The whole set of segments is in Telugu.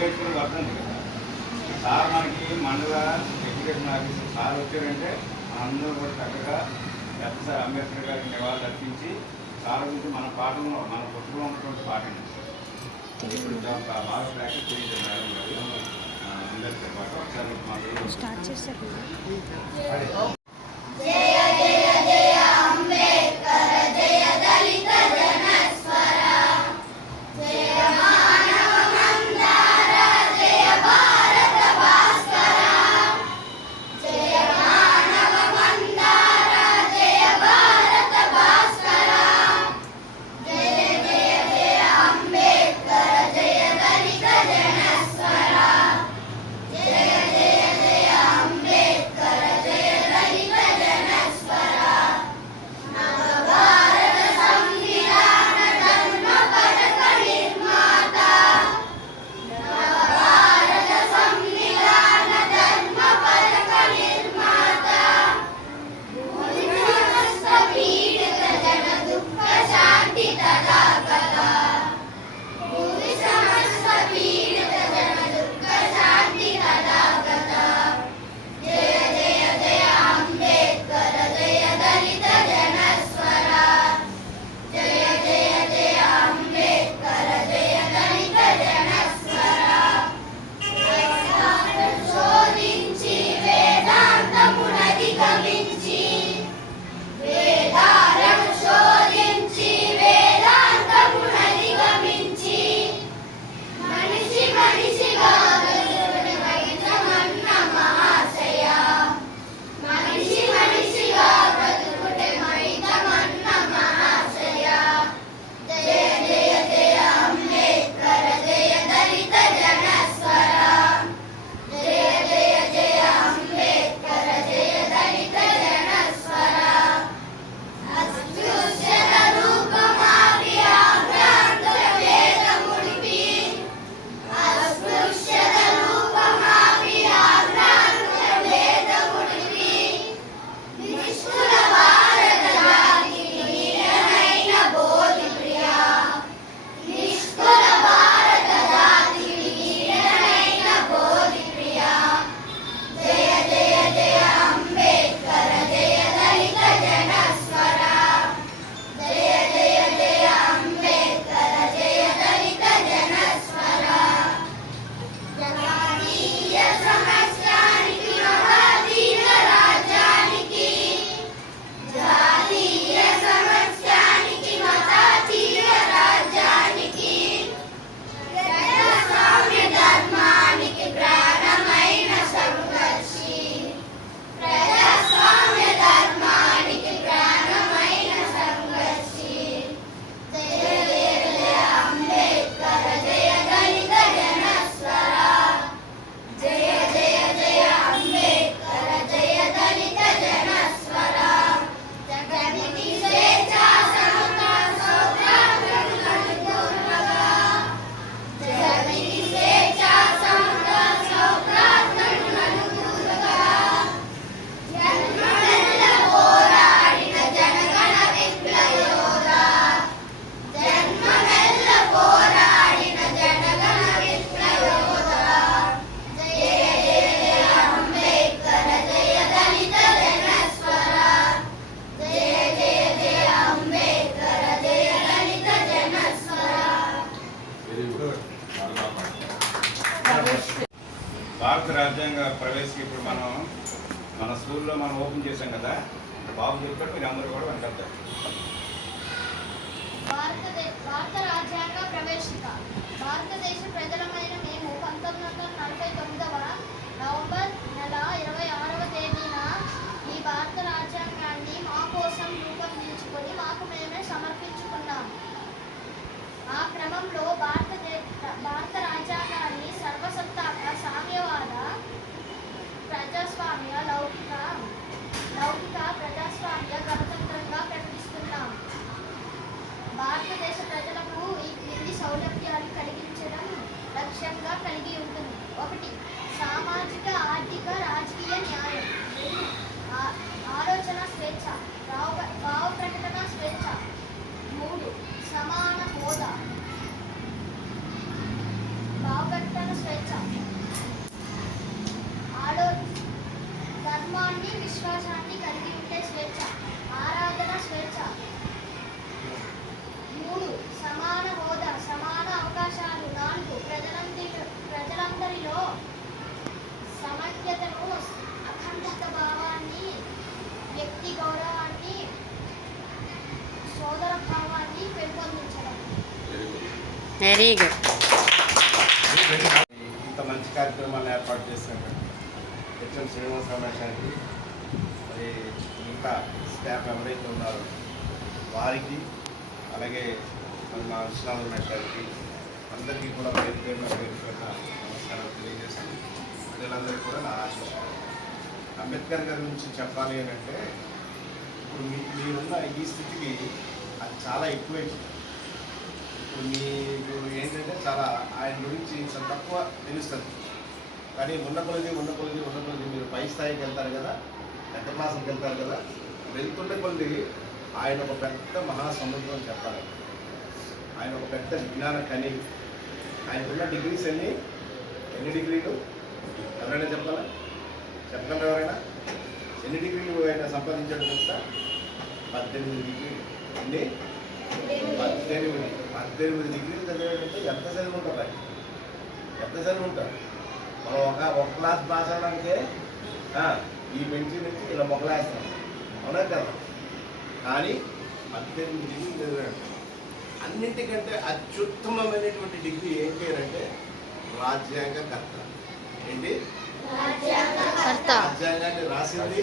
అంబేద్కర్ వర్ధంతి కదా సార్ మనకి మండల ఎడ్యుకేషన్ ఆఫీసర్ సార్ వచ్చారంటే అందరూ కూడా చక్కగా పెద్ద అంబేద్కర్ గారికి నివాళులు అర్పించి సార్ గురించి మన పాఠంలో మన పుస్తకంలో ఉన్నటువంటి పాఠం ఇప్పుడు బాగా ప్రాక్టీస్ చేయించారు మేడం గారు అంబేద్కర్ పాఠం ఒకసారి మాకు స్టార్ట్ చేశారు. భారత రాజ్యాంగ ప్రవేశం ఇప్పుడు మన స్కూల్లో మనం ఓపెన్ చేసాం కదా, బాబు చెప్పాడు, మీరు అందరూ కూడా వెనకాడతారు. భారత రాజ్యాంగ ప్రవేశిక. భారతదేశ ప్రజలమైన మేము 1949వ నవంబర్ నెల 26వ తేదీన ఈ భారత రాజ్యాంగాన్ని మా కోసం రూపొందించుకొని మాకు మేమే సమర్పించుకున్నాము. ఆ క్రమంలో భారత రాజ్యాంగాన్ని సర్వసత్తాక సామ్యవాద ప్రజాస్వామ్య లౌకిక ప్రజాస్వామ్య గణతంత్రంగా ప్రకటిస్తున్నాం. భారతదేశ ప్రజలకు ఈ క్రింది సౌలభ్యాలు కలిగించడం లక్ష్యంగా కలిగి ఉంటుంది. 1. సామాజిక, ఆర్థిక, రాజకీయ న్యాయం. 2. ఆలోచన స్వేచ్ఛ, భావ ప్రకటన స్వేచ్ఛ. 3. సమాన హోదా, భావ ప్రకటన స్వేచ్ఛ. Very good. ఇంత మంచి కార్యక్రమాన్ని ఏర్పాటు చేసినటువంటి హెచ్ఎం శ్రీనివాస రమేశానికి మరి ఇంకా స్టాఫ్ ఎవరైతే ఉన్నారో వారికి అలాగే మరి మా విశ్వనాథ రమేష్ గారికి అందరికీ కూడా పేరు నమస్కారాలు తెలియజేస్తాను. ప్రజలందరికీ కూడా నా ఆశీస్సులు. అంబేద్కర్ గారి గురించి చెప్పాలి అని అంటే ఇప్పుడు మీరున్న ఈ స్థితికి అది చాలా ఎక్కువైంది. ఇప్పుడు మీకు ఏంటంటే చాలా ఆయన గురించి చాలా తక్కువ తెలుస్తుంది. కానీ ఉన్న కొలది మీరు పై స్థాయికి వెళ్తారు కదా, పెద్ద క్లాసుకి వెళ్తారు కదా, వెళ్తున్న కొలది ఆయన ఒక పెద్ద మహాసముద్రం చెప్పాలి. ఆయన ఒక పెద్ద విజ్ఞాన కని. ఆయనకున్న డిగ్రీస్ ఎన్ని డిగ్రీలు ఎవరైనా చెప్పాలా? చెప్పగలరు ఎవరైనా? ఎన్ని డిగ్రీలు ఆయన సంపాదించాడు తెలుసా? 18 డిగ్రీలు. ఎన్ని? 18 డిగ్రీలు చదివాడంటే ఎంత చదివి ఉంటుంది ఆయన? ఎంత చదివి ఉంటారు? మనం ఒక క్లాస్ పాస్ అవడానికే ఈ బెంచి నుంచి ఇలా మొగలేస్తాం, అవునా కదా? కానీ 18 డిగ్రీలు చదివాడు. అన్నింటికంటే అత్యుత్తమమైనటువంటి డిగ్రీ ఏంటి అంటే రాజ్యాంగకర్త. ఏంటి? రాజ్యాంగాన్ని రాసింది,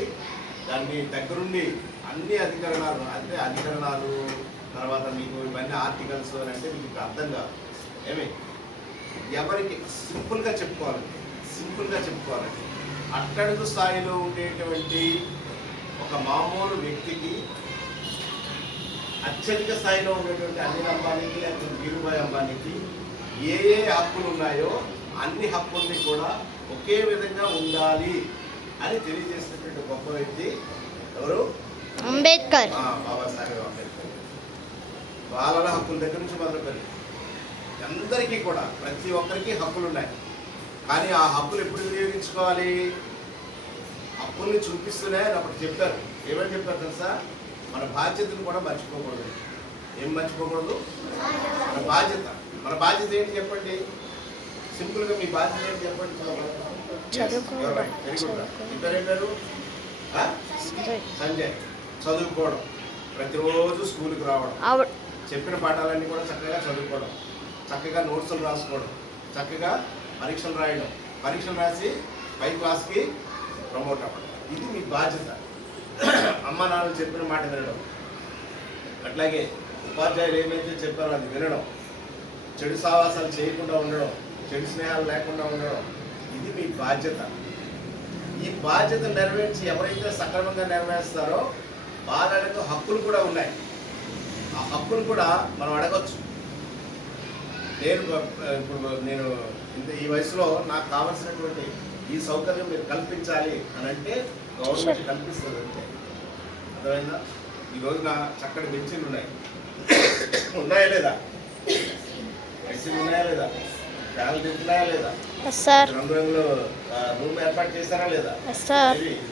దాన్ని దగ్గరుండి అన్ని అధికరణాలు తర్వాత మీకు ఇవన్నీ ఆర్టికల్స్ అని అంటే మీకు అర్థం కాదు. ఎవరికి సింపుల్గా చెప్పుకోవాలండి అట్టడుగు స్థాయిలో ఉండేటువంటి ఒక మామూలు వ్యక్తికి అత్యధిక స్థాయిలో ఉండేటువంటి అనిల్ అంబానీకి లేకపోతే ధీరుభాయ్ అంబానీకి ఏ హక్కులు ఉన్నాయో అన్ని హక్కుల్ని కూడా ఒకే విధంగా ఉండాలి అని తెలియజేసినటువంటి గొప్ప వ్యక్తి ఎవరు? అంబేద్కర్. బాబాసాహెబ్ అంబేద్కర్. బాలల హక్కుల దగ్గర నుంచి మొదలుపెట్టి అందరికీ కూడా ప్రతి ఒక్కరికి హక్కులు ఉన్నాయి. కానీ ఆ హక్కులు ఎప్పుడు వినియోగించుకోవాలి? హక్కుల్ని చూపిస్తూనే అప్పుడు చెప్పారు. ఏమని చెప్పారు తెలుసా? మన బాధ్యతను కూడా మర్చిపోకూడదు. ఏం మర్చిపోకూడదు? మన బాధ్యత ఏంటి చెప్పండి? సింపుల్గా మీ బాధ్యత ఏంటి చెప్పండి? పేరు సంజయ్. చదువుకోవడం, ప్రతిరోజు స్కూల్కి రావడం, చెప్పిన పాఠాలన్నీ కూడా చక్కగా చదువుకోవడం, చక్కగా నోట్సులు రాసుకోవడం, చక్కగా పరీక్షలు రాయడం, పరీక్షలు రాసి పై క్లాస్కి ప్రమోట్ అవ్వడం. ఇది మీ బాధ్యత. అమ్మ నాన్నలు చెప్పిన మాట వినడం, అట్లాగే ఉపాధ్యాయులు ఏమైతే చెప్పారో అది వినడం, చెడు సావాసాలు చేయకుండా ఉండడం, చెడు స్నేహాలు లేకుండా ఉండడం, ఇది మీ బాధ్యత. ఈ బాధ్యత నెరవేర్చి ఎవరైతే సక్రమంగా నెరవేరుస్తారో వాళ్ళకు హక్కులు కూడా ఉన్నాయి. ఆ హక్కులు కూడా మనం అడగచ్చు. నేను ఈ వయసులో నాకు కావాల్సినటువంటి ఈ సౌకర్యం మీరు కల్పించాలి అని అంటే గవర్నమెంట్ కల్పిస్తుంది అంతే. అర్థమైందా? ఈ రోజున చక్కటి బెంచీలు ఉన్నాయా లేదా? బెంచీలు ఉన్నాయా లేదా? ఫ్యాన్లు తింటున్నాయా లేదా? రంగురంగులు రూమ్ ఏర్పాటు చేశారా లేదా?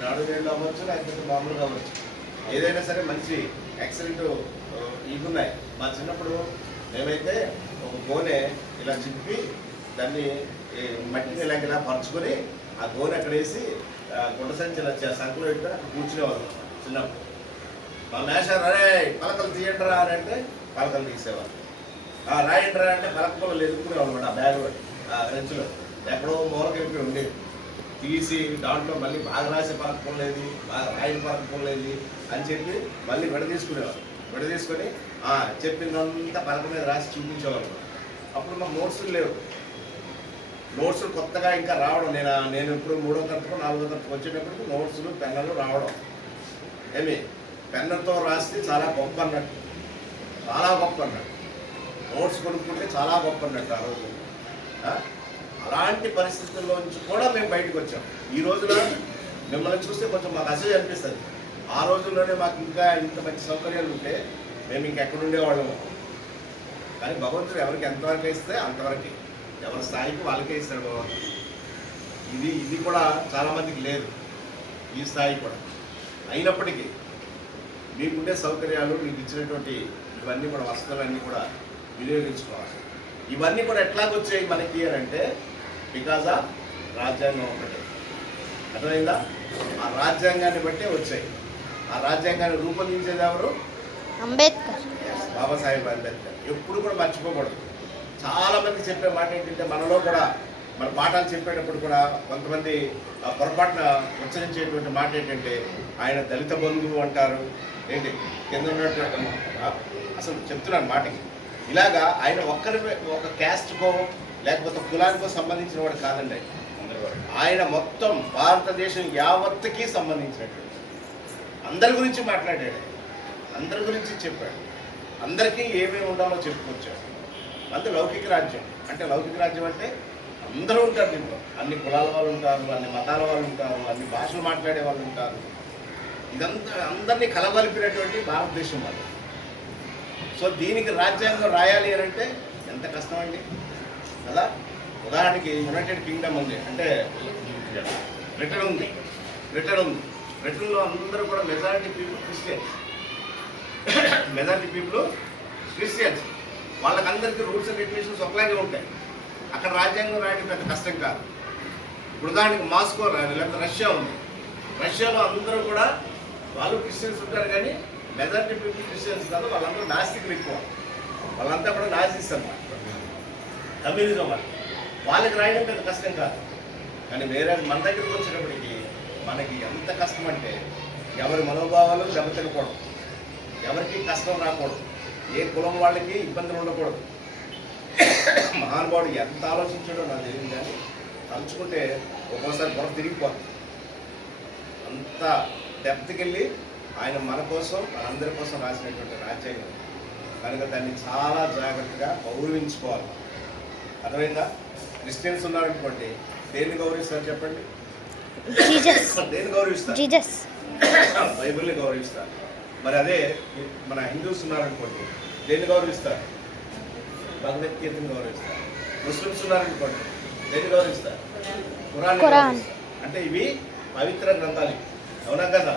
నాడు నీళ్ళు అవ్వచ్చు, లేకపోతే మామూలుగా అవ్వచ్చు. ఏదైనా సరే మంచి ఎక్సలెంట్ ఇవి ఉన్నాయి. మా చిన్నప్పుడు మేమైతే ఒక గోనె ఇలా చింపి దాన్ని మట్టిని ఇలా పరుచుకొని ఆ గోనె అక్కడ వేసి గుండ సంచి ఇలా సంఖ్యలో పెట్టుకొని అక్కడ కూర్చునేవాళ్ళు చిన్నప్పుడు. మా మేషారు అరే పలకలు తీయండిరా అని అంటే పలకలు తీసేవాళ్ళు. రాయండిరా అంటే పలకలు ఎదుర్కొనేవాళ్ళు ఆ బ్యాగ్ ఆ రెంచులో ఎక్కడో మూలకెళ్ళి ఉండేది. తీసి దాంట్లో మళ్ళీ బాగా రాసే పలకం లేదు, బాగా రాయని పలకం లేదు అని చెప్పి మళ్ళీ విడదీసుకునేవాళ్ళు. విడదీసుకొని చెప్పిందంతా పలక మీద రాసి చూపించేవాళ్ళు. అప్పుడు మాకు నోట్సులు లేవు. నోట్సులు కొత్తగా ఇంకా రావడం. నేను ఇప్పుడు 3వ తరగతికి 4వ తరగతికి వచ్చేటప్పటికి నోట్సులు పెన్నులు రావడం. పెన్నుతో రాస్తే చాలా గొప్ప అన్నట్టు, చాలా గొప్ప అన్నట్టు. నోట్స్ కొనుక్కుంటే చాలా గొప్ప అన్నట్టు ఆ రోజు. అలాంటి పరిస్థితుల్లోంచి కూడా మేము బయటకు వచ్చాం. ఈ రోజున మిమ్మల్ని చూస్తే కొంచెం మాకు అసహ్యం అనిపిస్తుంది. ఆ రోజుల్లోనే మాకు ఇంకా ఇంత మంచి సౌకర్యాలు ఉంటే మేము ఇంకెక్కడుండేవాళ్ళము. కానీ భగవంతుడు ఎవరికి ఎంతవరకు ఇస్తే అంతవరకు, ఎవరి స్థాయికి వాళ్ళకే ఇస్తాడు భగవంతుడు. ఇది కూడా చాలామందికి లేదు ఈ స్థాయి కూడా. అయినప్పటికీ మీకుండే సౌకర్యాలు, మీకు ఇచ్చినటువంటి ఇవన్నీ కూడా వసతులన్నీ కూడా వినియోగించుకోవాలి. ఇవన్నీ కూడా ఎట్లాగొచ్చాయి మనకి అని అంటే బికాజ్ ఆఫ్ రాజ్యాంగం ఒకటే. అర్థమైందా? ఆ రాజ్యాంగాన్ని బట్టే వచ్చాయి. ఆ రాజ్యాంగాన్ని రూపొందించేది ఎవరు? అంబేద్కర్. బాబాసాహెబ్ అంబేద్కర్. ఎప్పుడు కూడా మర్చిపోకూడదు. చాలామంది చెప్పే మాట ఏంటంటే మనలో కూడా మన పాఠాలు చెప్పేటప్పుడు కూడా కొంతమంది పొరపాటున ఉచ్చరించేటువంటి మాట ఏంటంటే ఆయన దళిత బంధువు అంటారు, ఏంటి కింద ఉన్నటువంటి అసలు చెప్తున్నాను మాటకి. ఇలాగా ఆయన ఒక క్యాస్ట్కో లేకపోతే కులానికో సంబంధించిన వాడు కాదండి. ఆయన మొత్తం భారతదేశం యావత్తుకి సంబంధించినటువంటి అందరి గురించి మాట్లాడాడు, అందరి గురించి చెప్పాడు, అందరికీ ఏమేమి ఉండాలో చెప్పుకొచ్చాడు. అంతే లౌకిక రాజ్యం అంటే. లౌకిక రాజ్యం అంటే అందరూ ఉంటారు దీంట్లో, అన్ని కులాల వాళ్ళు ఉంటారు, అన్ని మతాల వాళ్ళు ఉంటారు, అన్ని భాషలు మాట్లాడే వాళ్ళు ఉంటారు. ఇదంతా అందరినీ కలగలిపినటువంటి భారతదేశం వాళ్ళు. సో దీనికి రాజ్యాంగం రాయాలి అని అంటే ఎంత కష్టం అండి కదా. ఉదాహరణకి యునైటెడ్ కింగ్డమ్ ఉంది అంటే బ్రిటన్ ఉంది. బ్రిటన్లో అందరూ కూడా మెజారిటీ పీపుల్ క్రిస్టియన్స్. వాళ్ళకందరికీ రూల్స్ అండ్ రెగ్యులేషన్స్ ఒకలాగే ఉంటాయి. అక్కడ రాజ్యాంగం రాయడం పెద్ద కష్టం కాదు. ఇప్పుడు ఉదాహరణకి మాస్కో లేకపోతే రష్యా ఉంది. రష్యాలో అందరూ కూడా వాళ్ళు క్రిస్టియన్స్ ఉంటారు, కానీ మెజారిటీ పీపుల్ క్రిస్టియన్స్ కాదు, వాళ్ళందరూ నాస్తికులు ఎక్కువ. వాళ్ళంతా కూడా నాజిస్ట్ అన్నమాట, కమ్యూనిజం వాళ్ళు. వాళ్ళకి రాయడం పెద్ద కష్టం కాదు. కానీ వేరే మన దగ్గరికి వచ్చేటప్పటికి మనకి ఎంత కష్టం అంటే ఎవరి మనోభావాలు దెబ్బతినకూడదు, ఎవరికి కష్టం రాకూడదు, ఏ కులం వాళ్ళకి ఇబ్బందులు ఉండకూడదు. మహానుభావుడు ఎంత ఆలోచించాడో నాకు తెలియదు, కానీ తలుచుకుంటే ఒక్కోసారి బుర్ర తిరిగిపోతుంది. అంత డెప్త్కి వెళ్ళి ఆయన మన కోసం మనందరి కోసం రాసినటువంటి రాజ్యాంగం కనుక దాన్ని చాలా జాగ్రత్తగా గౌరవించుకోవాలి. అర్థమైందా? క్రిస్టియన్స్ ఉన్నారనుకోండి, దేన్ని గౌరవిస్తారు చెప్పండి? దేన్ని గౌరవిస్తారు? బైబిల్ని గౌరవిస్తారు. మరి అదే మన హిందూస్ ఉన్నారనుకోండి, దేన్ని గౌరవిస్తారు? భగవద్గీతను గౌరవిస్తారు. ముస్లిమ్స్ ఉన్నారనుకోండి, దేన్ని గౌరవిస్తారు? ఖురాన్. అంటే ఇవి పవిత్ర గ్రంథాలు, అవునా కదా?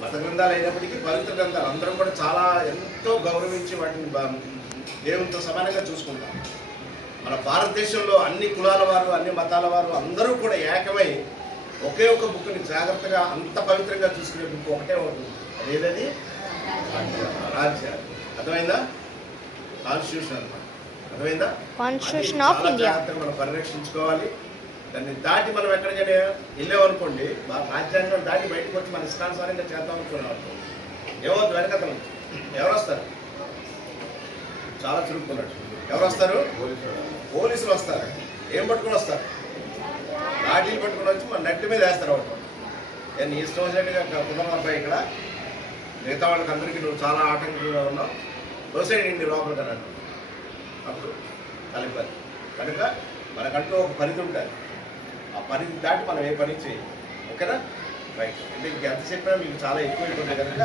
మత గ్రంథాలు అయినప్పటికీ పవిత్ర గ్రంథాలు. అందరం కూడా చాలా ఎంతో గౌరవించి వాటిని దేవునితో సమానంగా చూసుకుంటాం. మన భారతదేశంలో అన్ని కులాల వారు, అన్ని మతాల వారు అందరూ కూడా ఏకమై ఒకే ఒక బుక్ని జాగ్రత్తగా అంత పవిత్రంగా చూసుకునే బుక్ ఒకటే ఉంటుంది. అదేదది? రాజ్యాంగం. అర్థమైందా? కాన్స్టిట్యూషన్ అన్నమాట. అర్థమైందా? Constitution of India. మనం పరిరక్షించుకోవాలి. దాన్ని దాటి మనం ఎక్కడికైనా వెళ్ళామనుకోండి, రాజ్యాంగం దాటి బయటకు వచ్చి మన ఇష్టానుసారంగా చేద్దాం అనుకున్నాం అనుకోండి, ఏమవుతుంది? వెనకతలు ఎవరు వస్తారు? చాలా చురుక్కున్నాడు. ఎవరు వస్తారు? పోలీసులు వస్తారు. ఏం పట్టుకుని వస్తారు? లాఠీలు పట్టుకుని వచ్చి మన నెట్టి మీద వేస్తారు. ఒకటి నేను ఇష్టం వచ్చినట్టుగా కుదరపై ఇక్కడ మిగతా వాళ్ళకి అందరికీ నువ్వు చాలా ఆటంకంగా ఉన్నావు, దోసేయండి నీ లోపలికి అన్నాడు. అప్పుడు కలిపారు. కనుక మనకంటూ ఒక పరిధి ఉంటుంది. ఆ పరిధి దాటి మనం ఏ పని చేయాలి. ఓకేనా? రైట్. అంటే మీకు ఎంత చెప్పినా మీకు చాలా ఎక్కువ అయిపోతుంది కనుక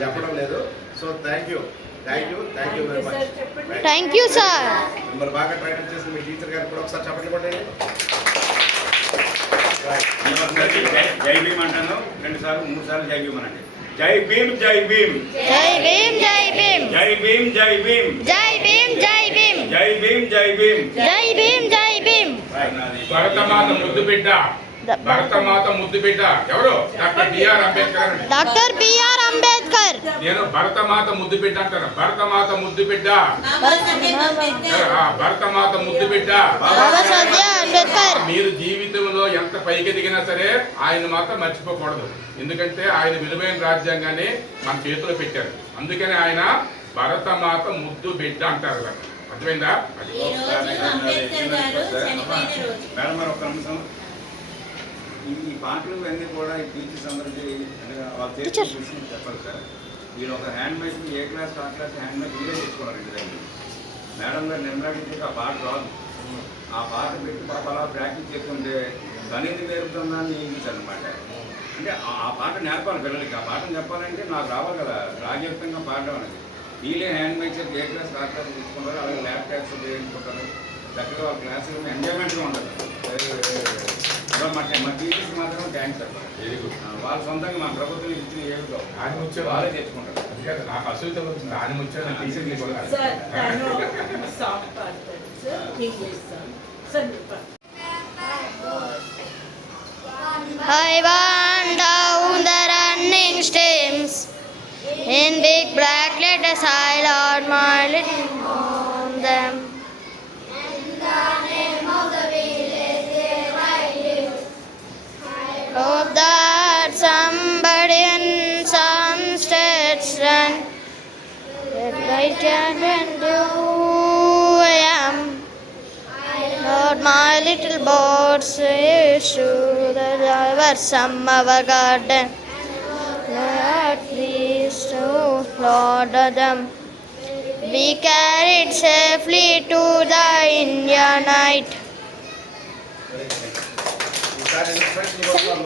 చెప్పడం లేదు. So thank you very much. Thank you sir. మిమ్మల్ని బాగా ట్రైన్ చేసిన మీ టీచర్ గారికి కూడా ఒకసారి చెప్పండి కొట్టండి. జై భీమ్ అంటాను 2 సార్లు 3 సార్లు జై భీమ్ అనండి. జై భీమ్ జై భీమ్ జై భీమ్ జై భీమ్ జై భీమ్ జై భీమ్ జై భీమ్ జై భీమ్ జై భీమ్ జై భీమ్ జై భీమ్ జై భీమ్. భరతమాత ముద్దు బిడ్డ, భరతమాత ముద్దు బిడ్డ ఎవరు? Doctor B R Ambedkar. Doctor B R Ambedkar. నేను భరతమాత ముద్దు బిడ్డ అంటాను. భరతమాత ముద్దు బిడ్డ, భరతమాత ముద్దు బిడ్డ. అంబేద్కర్. మీరు జీవితంలో ఎంత పైకి దిగినా సరే ఆయన మాత్రం మర్చిపోకూడదు. ఎందుకంటే ఆయన విలువైన రాజ్యాంగాన్ని మన చేతిలో పెట్టారు. అందుకని ఆయన భరతమాత ముద్దు బిడ్డ అంటారు. అర్థమైందా? మేడం మరి ఒక నిమిషం. ఈ పాటలు అన్నీ కూడా ఈ టీచర్స్ అందరికీ వాళ్ళు చేసి చెప్పాలి సార్. మీరు ఒక హ్యాండ్ మైక్ ఏ క్లాస్ ఆ క్లాస్ హ్యాండ్ మైక్ మీరే తెచ్చుకోవాలి. ఇంటి దగ్గర మేడం గారు నిర్ణయించి ఆ పాట రాదు. ఆ పాట పెట్టి పాప అలా ప్రాక్టీస్ చేస్తుంటే గణిత నేర్పుతుందని నియమించారనమాట. అంటే ఆ పాట నేర్పాలి పిల్లలకి. ఆ పాటను చెప్పాలంటే నాకు రావాలి కదా రాజ్యాంగంగా పాడడం అనేది. వీళ్ళే హ్యాండ్ మైక్ ఏ క్లాస్ ఆ క్లాస్ తెచ్చుకుంటారు, అలాగే ల్యాప్టాప్స్ ఉపయోగించుకుంటారు. చక్కగా వాళ్ళ క్లాసులో ఎంజాయ్మెంట్గా ఉంటుంది. మా టీచర్స్ మాత్రం థ్యాంక్స్ సార్. Very good. వాళ్ళ సొంతంగా మా ప్రభుత్వం ఇచ్చిన ఏమిటో వాళ్ళే తెచ్చుకుంటారు. నాకు అసలు దాని ముచ్చాను teacher. I went down the running streams. In big black letters I Lord my little on them. and you am. Lord, my little birds issue the lovers from our garden. Lord, please to Lord of them. Be carried safely to the India night. ఈసారి ఇన్స్ట్రక్షన్ కోసం